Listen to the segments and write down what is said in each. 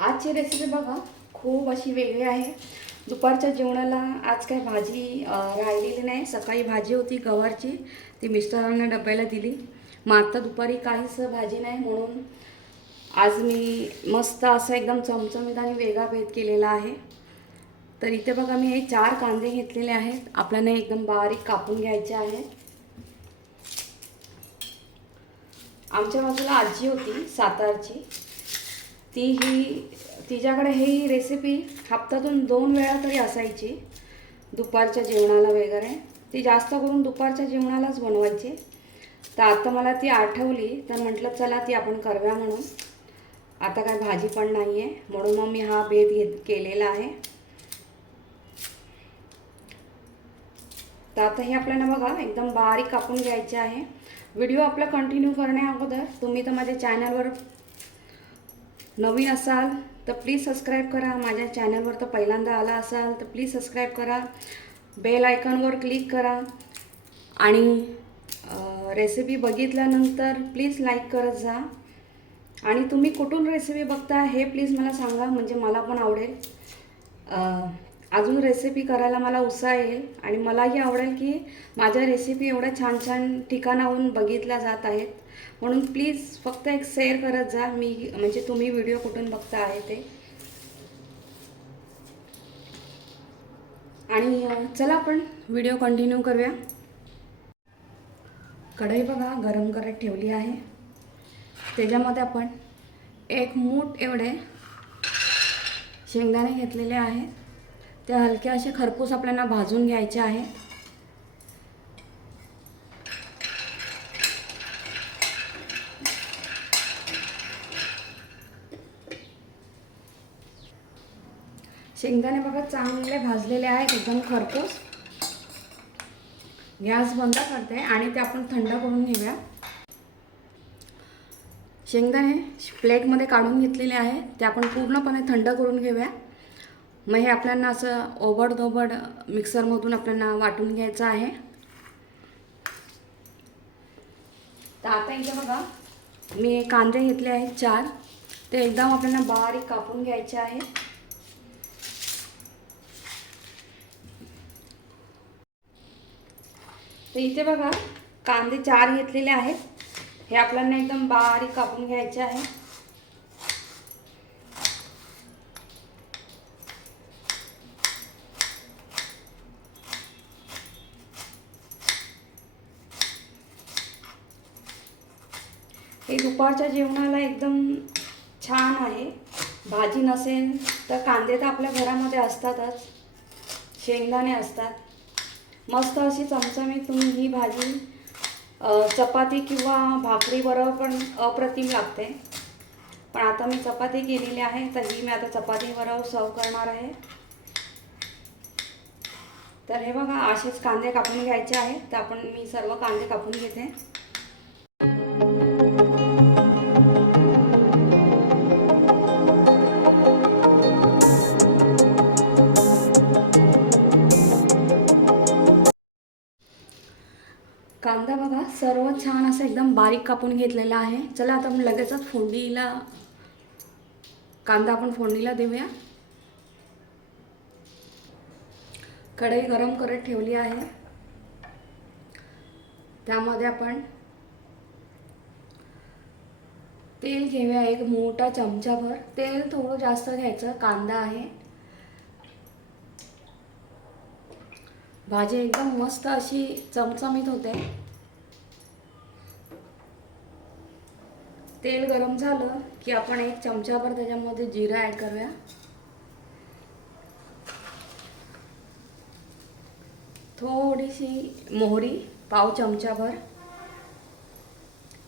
आजची रेसिपी बघा खूप अशी वेगळी आहे. दुपारच्या जेवणाला आज काय भाजी राहिलेली नाही. सकाळी भाजी होती गवारची. ती मिस्टरांना डब्याला दिली. मग आत्ता दुपारी काहीच भाजी नाही म्हणून आज मी मस्त असं एकदम चमचमीत आणि वेगळा भेद केलेला आहे. तर इथे बघा मी हे चार कांदे घेतलेले आहेत. आपल्याला एकदम बारीक कापून घ्यायचे आहेत आमच्या बाजूला आजी होती सातारची. ती ही तिच्याकडे ही रेसिपी हप्त्यातून दोन वेळा तरी असायची दुपारच्या जेवणाला वगैरे. ती जास्त करून दुपारच्या जेवणालाच बनवायची. तर आता मला ती आठवली तर म्हटलं चला ती आपण करूया म्हणून. आता काय भाजी पण नाही आहे म्हणून मग मी हा भेद घेत केलेला आहे. तर आता हे आपल्याला बघा एकदम बारीक कापून घ्यायचे आहे. व्हिडिओ आपला कंटिन्यू करण्या अगोदर तुम्ही तर माझ्या चॅनलवर नवीन असाल तर प्लीज सबस्क्राईब करा. माझ्या चॅनलवर तर पहिल्यांदा आला असाल तर प्लीज सबस्क्राईब करा. बेल आयकॉनवर क्लिक करा. आणि रेसिपी बघितल्यानंतर प्लीज लाईक करत जा. आणि तुम्ही कुठून रेसिपी बघता हे प्लीज मला सांगा म्हणजे मला पण आवडेल. अजून रेसिपी करायला मला उत्साह येईल आणि मलाही आवडेल की माझ्या रेसिपी एवढ्या छान छान ठिकाणाहून बघितल्या जात आहेत. म्हणून प्लीज फक्त एक शेअर करत जा. मी म्हणजे तुम्ही व्हिडिओ कुठून बघता आहे ते. आणि चला आपण व्हिडिओ कंटिन्यू करूया. कढई बघा गरम करत ठेवली आहे. त्याच्यामध्ये आपण एक मूठ एवढे शेंगदाणे घेतलेले आहेत. ते हलक्या असे खरपूस आपल्याला भाजून घ्यायचे आहे. शेंगदाणे बघा चांगले भाजलेले आहेत एकदम खरपूस. गॅस बंद करते आणि ते आपण थंड करून घेऊया. शेंगदाणे प्लेटमध्ये काढून घेतलेले आहे ते आपण पूर्णपणे थंड करून घेऊया. मग हे आपल्याला असं ओबडधोबड मिक्सरमधून आपल्याला वाटून घ्यायचं आहे. तर आता इथे बघा मी कांदे घेतले आहेत चार. ते एकदम आपल्याला बारीक कापून घ्यायचे आहे. तर इथे बघा कांदे चार घेतलेले आहेत. हे आपल्याला एकदम बारीक कापून घ्यायचे आहे हे दुपारच्या जेवणाला एकदम छान आहे. भाजी नसेल तर कांदे तर आपल्या घरामध्ये असतातच. शेंगदाणे असतात. मस्त अशी चमचमीत तुम्ही ही भाजी चपाती किंवा भाकरीबरोबर पण अप्रतिम लागते. पण आता मी चपाती केलेली आहे तर ही मी आता चपातीबरोबर सर्व करणार आहे. तर हे बघा असेच कांदे कापून घ्यायचे आहेत तर आपण मी सर्व कांदे कापून घेते. सर्व छान असं एकदम बारीक कापून घेतलेलं आहे. चला आता आपण लगेचच फोडणीला कांदा आपण फोडणीला देऊया. कढई गरम करत ठेवली आहे. त्यामध्ये आपण तेल घेऊया एक मोठा चमचाभर. तेल थोडं जास्त घ्यायचं कांदा आहे. भाजी एकदम मस्त अशी चमचमीत होते. तेल गरम झालं की आपण एक चमचाभर त्याच्यामध्ये जिरा ॲड करूया. थोडीशी मोहरी पाव चमचाभर.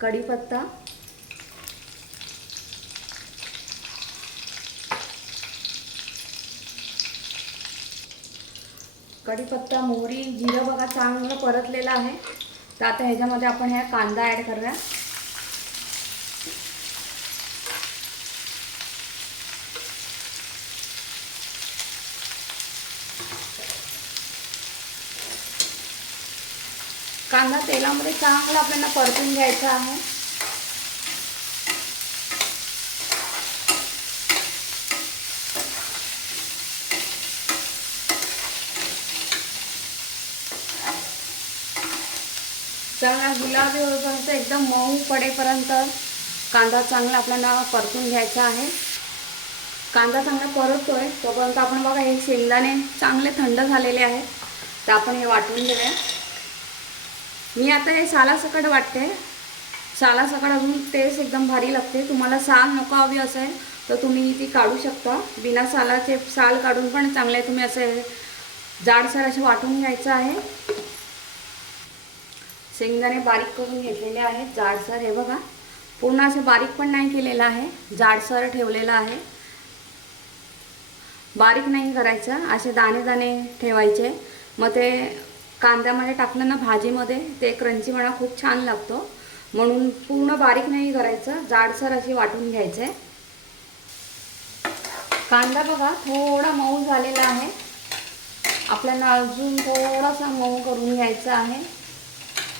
कढीपत्ता. कढीपत्ता मोहरी जिरं बघा चांगलं परतलेलं आहे. तर आता ह्याच्यामध्ये आपण ह्या कांदा ॲड करूया. कांदा तेलामध्ये चांगला आपल्याला परतून घ्यायचा आहे. चांगला गुलाबी होईपर्यंत एकदम मऊ पडेपर्यंत कांदा चांगला आपल्याला परतून घ्यायचा आहे. कांदा चांगला परततोय. तोपर्यंत आपण बघा हे शेंगदाणे चांगले थंड झालेले आहेत. तर आपण हे वाटून घेऊया. मी आता हे सालासकट वाटते. सालासकट अजून टेस्ट एकदम भारी लागते. तुम्हाला साल नको हवी असेल तर तुम्ही ती काढू शकता. बिना सालाचे साल काढून पण चांगले तुम्ही असे जाडसर असे वाटून घ्यायचं आहे. शेंगदाणे बारीक करून घेतलेले आहेत. जाडसर हे बघा. पूर्ण असे बारीक पण नाही केलेलं आहे. जाडसर ठेवलेलं आहे. बारीक नाही करायचं असे दाणे दाणे ठेवायचे. मग ते कांद्यामध्ये टाकलं ना भाजीमध्ये ते क्रंचीपणा खूप छान लागतो. म्हणून पूर्ण बारीक नाही करायचं जाडसर अशी वाटून घ्यायचे. कांदा बघा थोडा मऊ झालेला आहे. आपल्याला अजून थोडासा मऊ करून घ्यायचा आहे.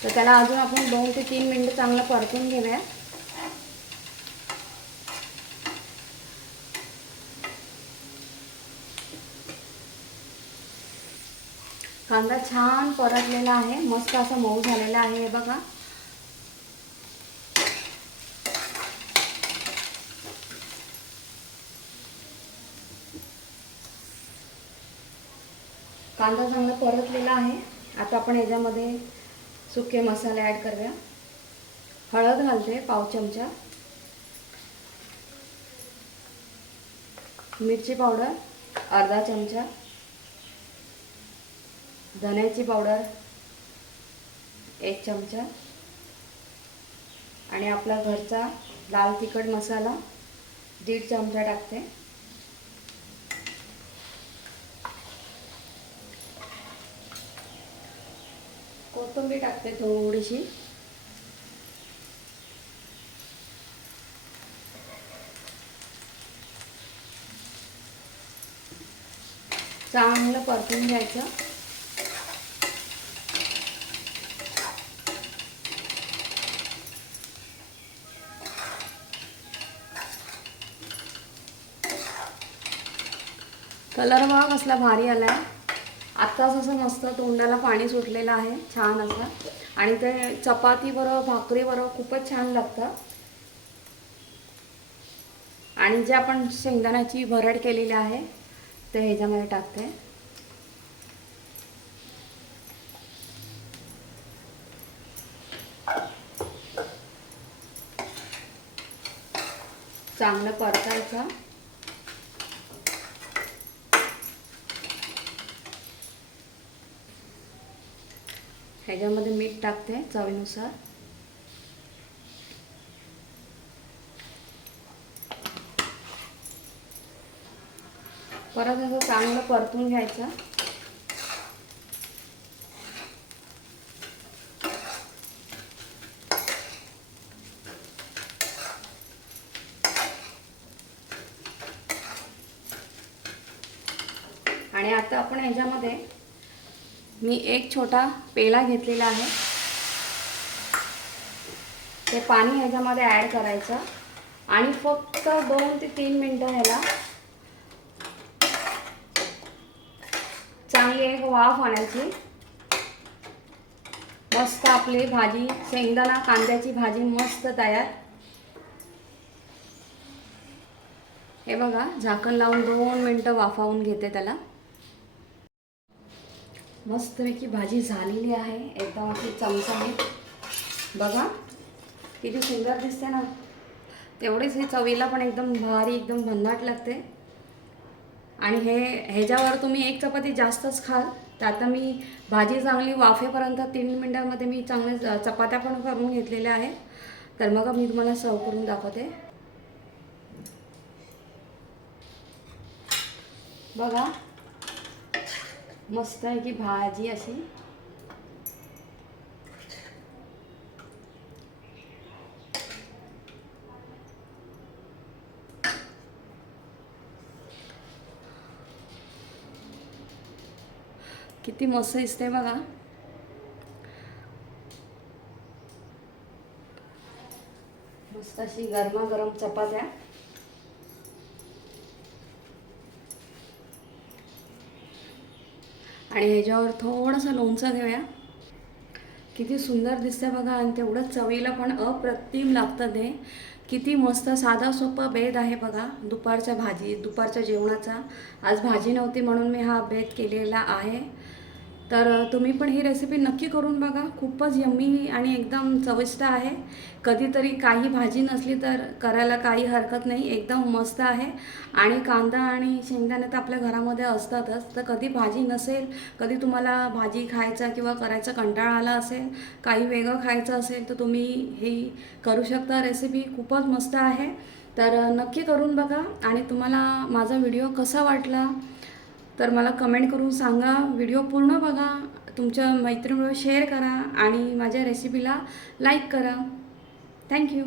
तर त्याला अजून आपण दोन ते तीन मिनटं चांगलं परतून घेऊया. कांदा छान परतलेला आहे. मस्त असा मऊ झालेला आहे हे बघा. कांदा चांगला परतलेला आहे. आता आपण याच्यामध्ये सुके मसाले ॲड करूया. हळद घालते पाव चमचा. मिरची पावडर अर्धा चमचा. धन्याची पावडर एक चमचा आणि आपला घरचा लाल तिखट मसाला दीड चमचा टाकते. कोथिंबीर टाकते थोडीशी. चांगलं परतून घ्यायचं. कलर बघा कसला भारी आला आहे आत्ताच असं मस्त तोंडाला पाणी सुटलेलं आहे छान असं. आणि ते चपाती बरोबर भाकरी बरोबर खूपच छान लागतं. आणि जे आपण शेंगदाण्याची भरड केलेली आहे ते ह्याच्यामध्ये टाकते. चांगलं परतायचं. ह्याच्यामध्ये मीठ टाकते चवीनुसार. परत असं चांगलं परतून घ्यायचं. आणि आता आपण ह्याच्यामध्ये मी एक छोटा पेला घेतलेला आहे. ते पाणी ह्याच्यामध्ये ॲड करायचं. आणि फक्त दोन ते तीन मिनटं ह्याला चांगली एक वाफ आणायची. मस्त आपली भाजी शेंगदाणा कांद्याची भाजी मस्त तयार. हे बघा झाकण लावून दोन मिनटं वाफावून घेते त्याला. मस्तपैकी भाजी झालेली आहे. एकदम अशी चमचमीत बघा किती सुंदर दिसते ना. तेवढेच हे चवीला पण एकदम भारी एकदम भन्नाट लागते. आणि हे ह्याच्यावर तुम्ही एक चपाती जास्तच खाल. तर आता मी भाजी चांगली वाफेपर्यंत तीन मिनटामध्ये मी चांगले चपात्या पण करून घेतलेल्या आहेत. तर मग मी तुम्हाला सर्व करून दाखवते. बघा मस्त आहे की भाजी अशी. किती मस्त दिसते बघा. मस्त अशी गरमागरम चपात्या. आणि ह्याच्यावर थोडंसं लोणचं घेऊया. किती सुंदर दिसतं बघा आणि तेवढं चवीला पण अप्रतिम लागतं ते. किती मस्त साधा सोपं बेद आहे बघा दुपारच्या भाजी दुपारच्या जेवणाचा. आज भाजी नव्हती म्हणून मी हा बेद केलेला आहे. तर तुम्ही पण ही रेसिपी नक्की करून बघा. खूपच यम्मी आणि एकदम चविष्ट आहे. कधीतरी काही भाजी नसली तर करायला काही हरकत नाही. एकदम मस्त आहे. आणि कांदा आणि शेंगदाणे तर आपल्या घरामध्ये असतातच. तर कधी भाजी नसेल कधी तुम्हाला भाजी खायचा किंवा करायचा कंटाळा आला असेल काही वेगळं खायचं असेल तर तुम्ही हे करू शकता रेसिपी खूपच मस्त आहे. तर नक्की करून बघा. आणि तुम्हाला माझा व्हिडिओ कसा वाटला? तर मला कमेंट करून सांगा व्हिडिओ पूर्ण बघा तुमच्या मैत्रिणीमुळे शेअर करा आणि माझ्या रेसिपीला लाईक करा. थँक्यू